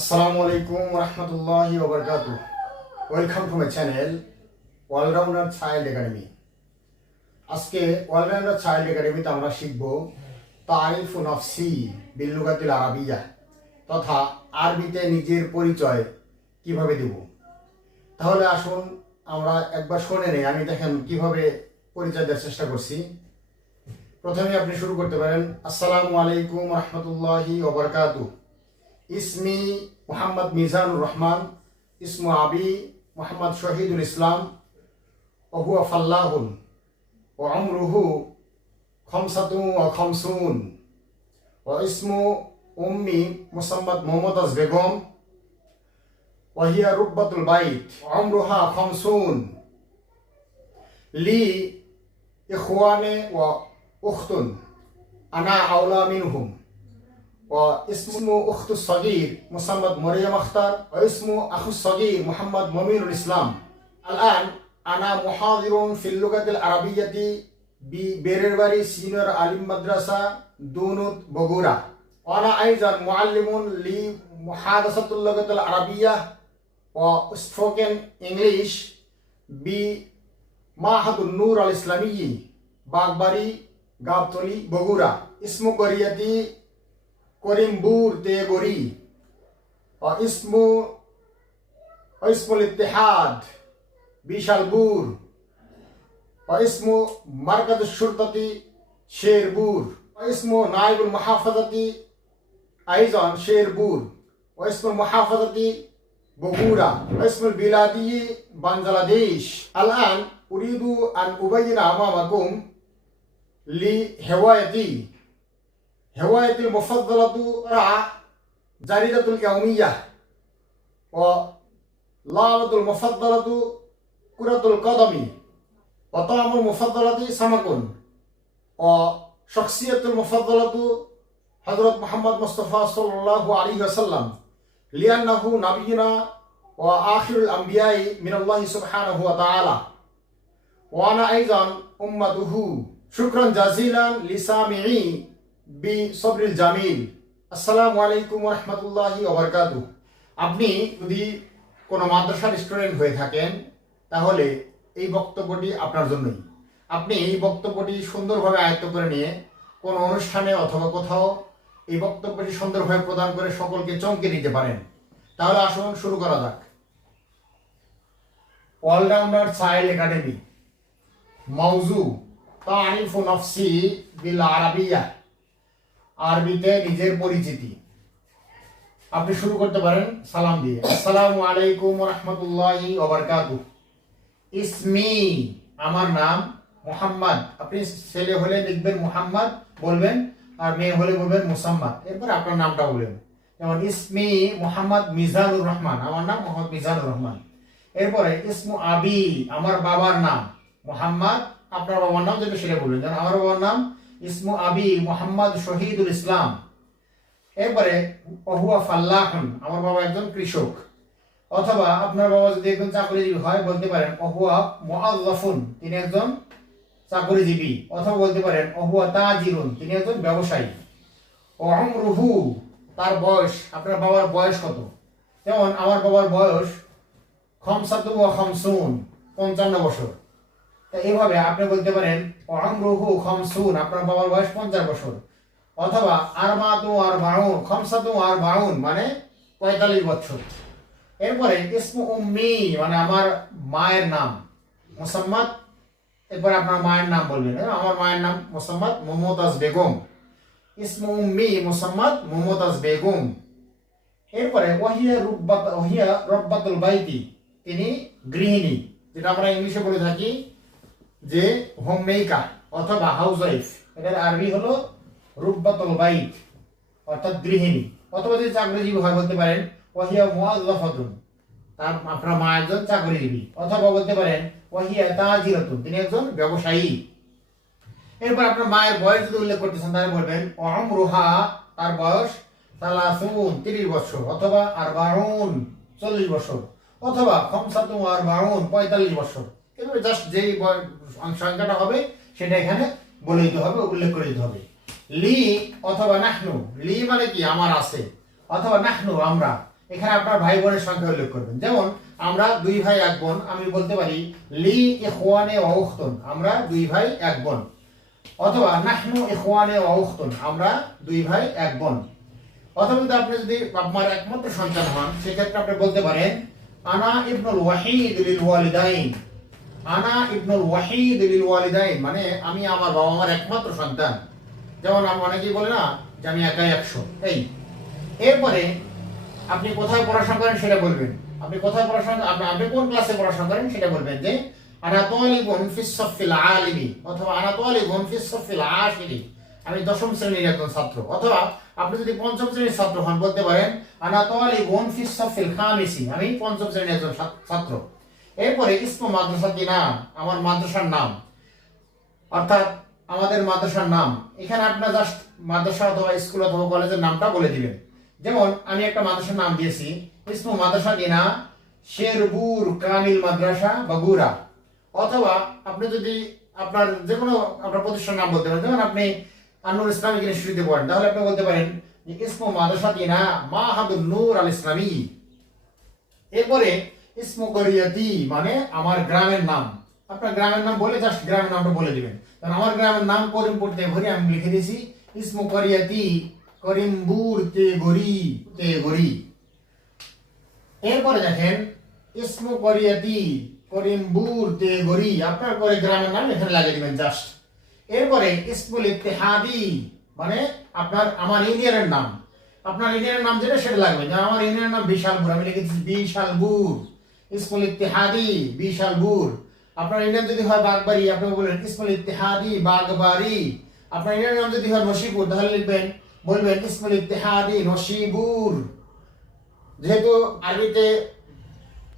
Assalamu alaikum warahmatullahi wabarakatuh. Welcome to my channel All-Rounder Child Academy. আজকে All-Rounder Child Academy তে আমরা শিখব তারিফ নফসি বিল লুগাতিল আরাবিয়া তথা আরবিতে নিজের পরিচয় কিভাবে দেব। তাহলে আসুন আমরা একবার শুনে নেই আমি দেখেন কিভাবে পরিচয় দেওয়ার চেষ্টা করছি। প্রথমে আপনি শুরু করতে পারেন আসসালামু আলাইকুম রাহমাতুল্লাহি ওয়া বারাকাতুহু। ইসমি মোহাম্মদ মিজানুর রহমান, ইসমু আবি মোহাম্মদ শহীদুল ইসলাম, ওহুয়া ফাল্লাহুন, ও আমরুহু খমসাতুন ও খমসুন, ও ইসমু উম্মি মুসাম্মদ মুমতাজ বেগম, ওহিয়া রুব্বাতুল বাইত, আমরুহা খমসুন, লি ইখওয়ানে ও উখতুন, আনা আওলা মিনহুম, واسم أخت الصغير محمد مريم أختار، واسم أخو الصغير محمد ممين الإسلام. الآن أنا محاضر في اللغة العربية ببيرربري سينيور عالم مدرسة دونوت بوغورا، وأنا أيضا معلم لمحادثة اللغة العربية وسبوكن إنجليش بمعهد النور الإسلامي باغباري غابتولي بوغورا. اسم قريتي করিমপুর তেগরি, ইসমু ইসমুল ইত্তেহাদ বিশালপুর, ইসমু মারকাজ শুরতাতি শেরপুর, ইসমু নাইবুল মুহাফাজাতি আইজান শেরপুর, ইসমুল মুহাফাজাতি বগুড়া, ইসমুল বিলাদি বাংলাদেশ. আলআন উরিদু আন উবাইয়িনা আমামাকুম লি هوايتي المفضلة جريدة اليومية، ولعبة المفضلة كرة القدم، وطعم المفضلة سمك، وشخصية المفضلة حضرة محمد مصطفى صلى الله عليه وسلم لأنه نبينا وآخر الأنبياء من الله سبحانه وتعالى، وأنا أيضا أمته. شكرا جزيلا لسامعي বিসবরিল জামিল। আসসালামু আলাইকুম রাহমাতুল্লাহি ওয়া বারাকাতুহু। আপনি যদি কোনো মাদ্রাসার স্টুডেন্ট হয়ে থাকেন তাহলে এই বক্তব্যটি আপনার জন্যই। আপনি এই বক্তব্যটি সুন্দরভাবে আয়ত্ত করে নিয়ে কোনো অনুষ্ঠানে অথবা কোথাও এই বক্তব্যটি সুন্দরভাবে প্রদান করে সকলকে চমকে দিতে পারেন। তাহলে আসুন শুরু করা যাক। অলরাউন্ডার চাইল্ড একাডেমি মাউজু তারিফ নফসি বিল আরাবিয়া, আরবিতে নিজের পরিচিতি। আপনি শুরু করতে পারেন সালাম দিয়ে আসসালামু আলাইকুম রাহমাতুল্লাহি ওয়া বারাকাতুহু। ইসমি আমার নাম, মুহাম্মদ আপনি ছেলে হলে লিখবেন মুহাম্মদ বলবেন, আর মেয়ে হলে বলবেন মুসাম্মাদ। এরপর আপনার নামটা বলবেন, যেমন ইসমি মুহাম্মদ মিজানুর রহমান, আমার নাম মোহাম্মদ মিজানুর রহমান। এরপরে ইসমু আবি আমার বাবার নাম, মুহাম্মদ আপনার বাবার নাম যেটা সেটা বলবেন, যেমন আমার বাবার নাম ইসমু আবি মোহাম্মদ শহীদুল ইসলাম। এরপরে ওহুয়া ফাল্লাহুন আমার বাবা একজন কৃষক, অথবা আপনার বাবা যদি একজন চাকরিজীবী হয় বলতে পারেন ওহুয়া মুআল্লাফুন তিনি একজন চাকরিজীবী, অথবা বলতে পারেন ওহুয়া তাজিরুন তিনি একজন ব্যবসায়ী। ও আমরুহু তার বয়স, আপনার বাবার বয়স কত, যেমন আমার বাবার বয়স খমসাতু ওয়া খমসুন 55 বছর। এইভাবে আপনি বলতে পারেন আমরুহু খমসুন আপনার বাবার বয়স 50 বছর, অথবা আরবাতু আরবাউন খমসাতু আরবাউন মানে 45 বছর। এরপরে ইসমু উম্মি মানে আমার মায়ের নাম, মুসাম্মাদ এরপর আপনার মায়ের নাম বলবেন, আমার মায়ের নাম মুসাম্মাদ মুমতাজ বেগম, ইসমু উম্মি মুসাম্মাদ মুমতাজ বেগম। এরপরে ওহিয়া রব্বাতুল বাইতি তিনি গৃহিণী, যেটা আমরা ইংলিশে বলে থাকি যে হোম মেকার অথবা হাউস ওয়াইফ, এটার আরবি হলো রুব্বাতুল বাইত অর্থাৎ গৃহিণী। অথবা যদি চাকরিজীবী হয় বলতে পারেন ওয়াহিয়া মুআল্লাফাতুন তার আপনার মা একজন চাকরিজীবী, অথবা বলতে পারেন ওয়াহিয়া তাজিরাতুন তিনি একজন ব্যবসায়ী। এরপর আপনার মায়ের বয়স যদি উল্লেখ করতেছেন তাহলে বলবেন আমরুহা তার বয়স 30 বছর, অথবা আরবাউন 40 বছর, অথবা খমসাতু আরবাউন 45 বছর। এভাবে জাস্ট যেই সংখ্যাটা হবে সেটা এখানে বলে দিতে হবে, উল্লেখ করে দিতে হবে। লি অথবা নাহনু, লি মানে কি আমার আছে, অথবা নাহনু আমরা, এখানে আপনার ভাই বোনের সংখ্যা উল্লেখ করবেন। যেমন আমরা 2 ভাই 1 বোন, আমি বলতে পারি লি ইখওয়ানে ওয়া উখতুন, আমরা 2 ভাই 1 বোন। অথবা নাহনু ইখওয়ানে ওয়া উখতুন, আমরা 2 ভাই 1 বোন। অথবা আপনি যদি আপনার একমাত্র সন্তান হন, সেক্ষেত্রে আপনি বলতে পারেন আনা ইবনুল ওয়াহিদ লিল ওয়ালিদাইন, আনা ইবনুল ওয়াহিদ লিল ওয়ালিদাইন, মানে আমি আমার বাবা মার একমাত্র সন্তান। যেমন আমরা অনেকেই বলে না যে আমি একাই 100। এই এরপরে আপনি কোথায় পড়াশোনা করেন সেটা বলবেন। আপনি কোথায় পড়াশোনা, আপনি কোন ক্লাসে পড়াশোনা করেন সেটা বলবেন। যে আনা তালিবুন ফিস সাফিল আলিমি, অথবা আনা তালিবুন ফিস সাফিল আশিরি, আমি 10ম শ্রেণীর একজন ছাত্র। অথবা আপনি যদি 5ম শ্রেণীর ছাত্র হন, বলতে পারেন আনা তালিবুন ফিস সাফিল খামিসি, আমি 5ম শ্রেণীর একজন ছাত্র। এরপরে ইসমু মাদ্রাসাতিনা, আমার মাদ্রাসার নাম, অর্থাৎ আমাদের মাদ্রাসার নাম। এখানে আপনার জাস্ট মাদ্রাসা অথবা স্কুল অথবা কলেজের নামটা বলে দিবেন। যেমন আমি একটা মাদ্রাসার নাম দিয়েছি ইসমু মাদ্রাসাতিনা শেরপুর কামিল মাদ্রাসা বগুড়া। অথবা আপনি যদি আপনার যে কোনো আপনার প্রতিষ্ঠানের নাম বলতে পারেন, যেমন আপনি আনুর ইসলামিক ইনস্টিটিউটে পড়েন, তাহলে আপনি বলতে পারেন যে ইসমু মাদ্রাসাতিনা মাহাদুন নূর আল ইসলামী। এরপরে ইসমু করিয়াতি, মানে আমার গ্রামের নাম। আপনার গ্রামের নাম বলে জাস্ট গ্রামের নামটা বলে দিবেন। কারণ আমার গ্রামের নাম করিমপুর তেঘরি, আমি লিখে দিয়েছি ইসমু করিয়াতি করিমপুর তেঘরি তেঘরি। এরপরে দেখেন ইসমু করিয়াতি করিমপুর তেঘরি, আপনার করে গ্রামের নাম এখানে লাগিয়ে দিবেন জাস্ট। এরপরে ইসমুল ইত্তেহাদি, মানে আপনার আমার ইউনিয়নের নাম। আপনার ইউনিয়নের নাম যেটা সেটা লাগবে। যেমন আমার ইউনিয়নের নাম বিশালপুর, আমি লিখেছি বিশালপুর। ইসমুল ইত্তেহাদি বিশালপুর। আপনার ইউনিয়ন যদি হয় বাগবাড়ি, আপনি বলবেন ইসমুল ইত্তেহাদি বাগবাড়ি। আপনার ইউনিয়নের নাম যদি হয় নসিপুর, তাহলে লিখবেন বলবেন ইসমুল ইত্তেহাদি নসিপুর। যেহেতু আরবিতে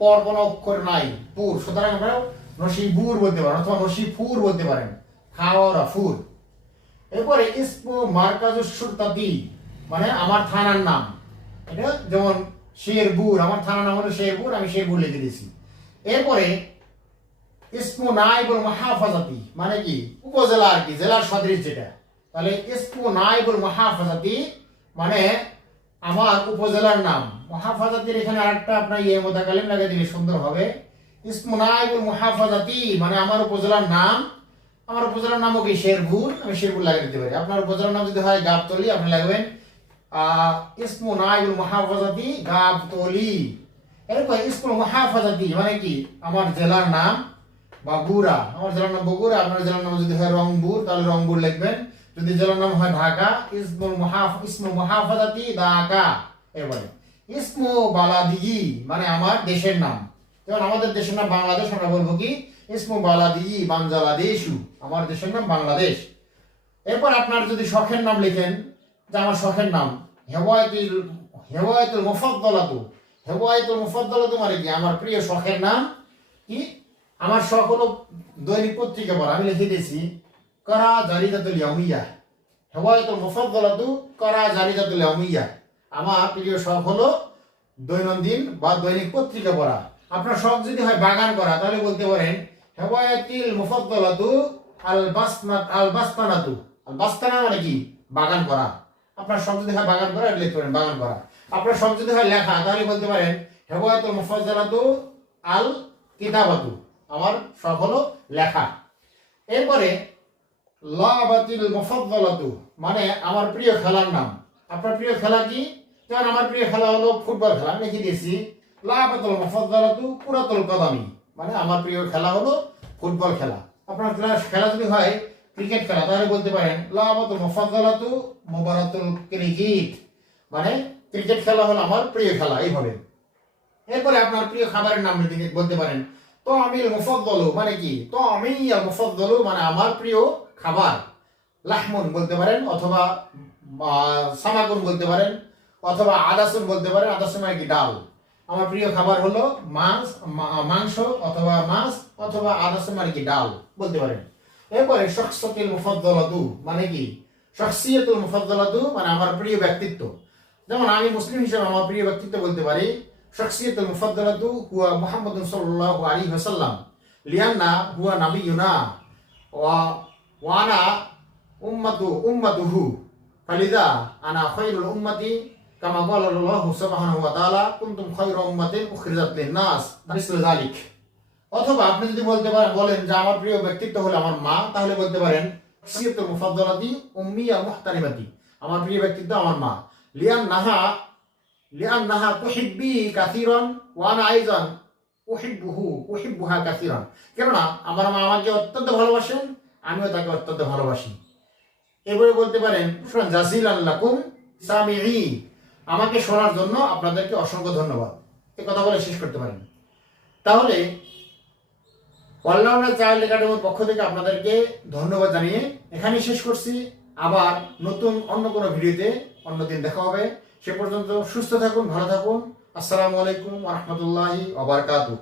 পর কোনো অক্ষর নাই, পুর, সুতরাং আমরা নসিপুর বলতে পারেন অথবা নসিপুর বলতে পারেন, খাওয়া ফুর। এরপরে ইসমু মারকাজুস সুরতাতি, মানে আমার থানার নাম। এটা যেমন শেরপুর, আমার থানার নাম হলো শেরপুর, আমি শেরপুর লিখে দিয়েছি। এরপরে ইসমু নাইবুল মুহাফাজাতি, মানে কি উপজেলা আর কি, জেলার সদৃশ যেটা। তাহলে ইসমু নাইবুল মুহাফাজাতি, মানে আমার উপজেলার নাম। মুহাফাজাতির এখানে আরেকটা আপনার মুতাকাল্লিম লাগিয়ে দিলে সুন্দর হবে। ইসমু নাইবুল মুহাফাজাতি, মানে আমার উপজেলার নাম। আমার উপজেলার নামও কি শেরপুর, আমি শেরপুর লাগিয়ে দিতে পারি। আপনার উপজেলার নাম যদি হয় গাবতলী, আপনি লাগবেন ইসমু নাইবুল মুহাফাজাতি গাবতলী। এরপর ইসমুল মুহাফাজাতি, মানে কি আমার জেলার নাম বগুড়া, আমার জেলার নাম বগুড়া। আপনার জেলার নাম যদি হয় রংপুর, তাহলে রংপুর লিখবেন। যদি জেলার নাম হয় ঢাকা, ইসমু মুহাফাজাতি ঢাকা। এবারে ইসমু বালাদি, মানে আমার দেশের নাম। যেমন আমাদের দেশের নাম বাংলাদেশ, আমরা বলবো কি ইসমু বালাদি বাংলাদেশু, আমার দেশের নাম বাংলাদেশ। এরপর আপনার যদি শখের নাম লিখেন, যে আমার শখের নাম হেওয়ায়েতুল মুফাদ্দালাতু। হেওয়ায়েতুল মুফাদ্দালাতু মানে কি আমার প্রিয় শখের নাম। কি আমার শখ হলো দৈনিক পত্রিকা পড়া, আমি লিখে দিয়েছি করা জারিদাতুল ইয়াউমিয়া। হেওয়ায়েতুল মুফাদ্দালাতু করা জারিদাতুল ইয়াউমিয়া, আমার প্রিয় শখ হলো দৈনন্দিন বা দৈনিক পত্রিকা পড়া। আপনার শখ যদি হয় বাগান করা, তাহলে বলতে পারেন হেওয়ায়াতিল মুফাদ্দালাতু আল বাস্তানাতু। আল বাস্তানা মানে কি বাগান করা। আপনার শখ যদি হয় বাগান করা, লিখতে পারেন বাগান করা। আপনার শখ যদি হয় লেখা, তাহলে বলতে পারেন হেওয়ায়াতুল মুফাদ্দালাতু আল কিতাবাতু, আমার শখ হলো লেখা। এরপরে লাবাতিল মুফাদ্দালাতু, মানে আমার প্রিয় খেলার নাম। আপনার প্রিয় খেলা কি? যেমন আমার প্রিয় খেলা হলো ফুটবল খেলা, আমি লিখে দিয়েছি লাবাতুল মুফাদ্দালাতু কুরাতুল কদামি, মানে আমার প্রিয় খেলা হলো ফুটবল খেলা। আপনার খেলা যদি হয় ক্রিকেট খেলা, তাহলে বলতে পারেন লাবাতুল মুফাদ্দালাতু মুবারাতুল ক্রিকেট, মানে ক্রিকেট খেলা হলো আমার প্রিয় খেলা। এইভাবে এরপরে আপনার প্রিয় খাবারের নাম বলতে পারেন তামিল মুফাদ্দালু, মানে কি তামিল মুফাদ্দালু, মানে আমার প্রিয় খাবার। লাহমুন বলতে পারেন, অথবা সামাকুন বলতে পারেন, অথবা আদাসুন বলতে পারেন। আদাসুন মানে কি ডাল। আমার প্রিয় খাবার হলো মাংস অথবা মাছ, অথবা আদাসুন মানে কি ডাল বলতে পারেন। এরপরে শখসিয়াতুল মুফাদ্দালাতু, মানে কি শখসিয়াতুল মুফাদ্দালাতু, মানে আমার প্রিয় ব্যক্তিত্ব। যেমন আমি মুসলিম হিসেবে আমার প্রিয় ব্যক্তিত্ব বলতে পারি শখসিয়াতুল মুফাদ্দালাতু হুয়া মুহাম্মাদুন সাল্লাল্লাহু আলাইহি ওয়াসাল্লাম লিআন্না হুয়া নাবিয়ুনা ওয়া আনা উম্মাতুহু ফালিদা আনা খায়রুল উম্মতি কামা ক্বালা আল্লাহু সুবহানাহু ওয়া তাআলা কুনতুম খায়রা উম্মাতিন উখরিজাত লিন-নাস মিসলু যালিক। অথবা আপনি যদি বলেন যে আমার প্রিয় ব্যক্তিত্ব হলো আমার মা, তাহলে বলতে পারেন শাখসিয়াতুল মুফাদ্দালাতি উম্মিয়া মুহতারিমাতি, আমার প্রিয় ব্যক্তিত্ব আমার মা। লিআন্নাহা তুহিব্বি কাসীরান ওয়া আনা আইজান উহিব্বুহা কাসীরান, কেননা আমার মা আমাকে অত্যন্ত ভালোবাসেন, আমিও তাকে অত্যন্ত ভালোবাসি। এবারে বলতে পারেন শুকরান জাযীলান লাকুম সামিঈ, আমাকে শোনার জন্য আপনাদেরকে অসংখ্য ধন্যবাদ। এই কথা বলে শেষ করতে পারেন। তাহলে অলরাউন্ডার চাইল্ড একাডেমির পক্ষ থেকে আপনাদেরকে ধন্যবাদ জানিয়ে এখানেই শেষ করছি। আবার নতুন অন্য কোনো ভিডিওতে অন্যদিন দেখা হবে। সে পর্যন্ত সুস্থ থাকুন, ভালো থাকুন। আসসালামু আলাইকুম ওয়া রাহমাতুল্লাহি ওয়া বারাকাতুহু।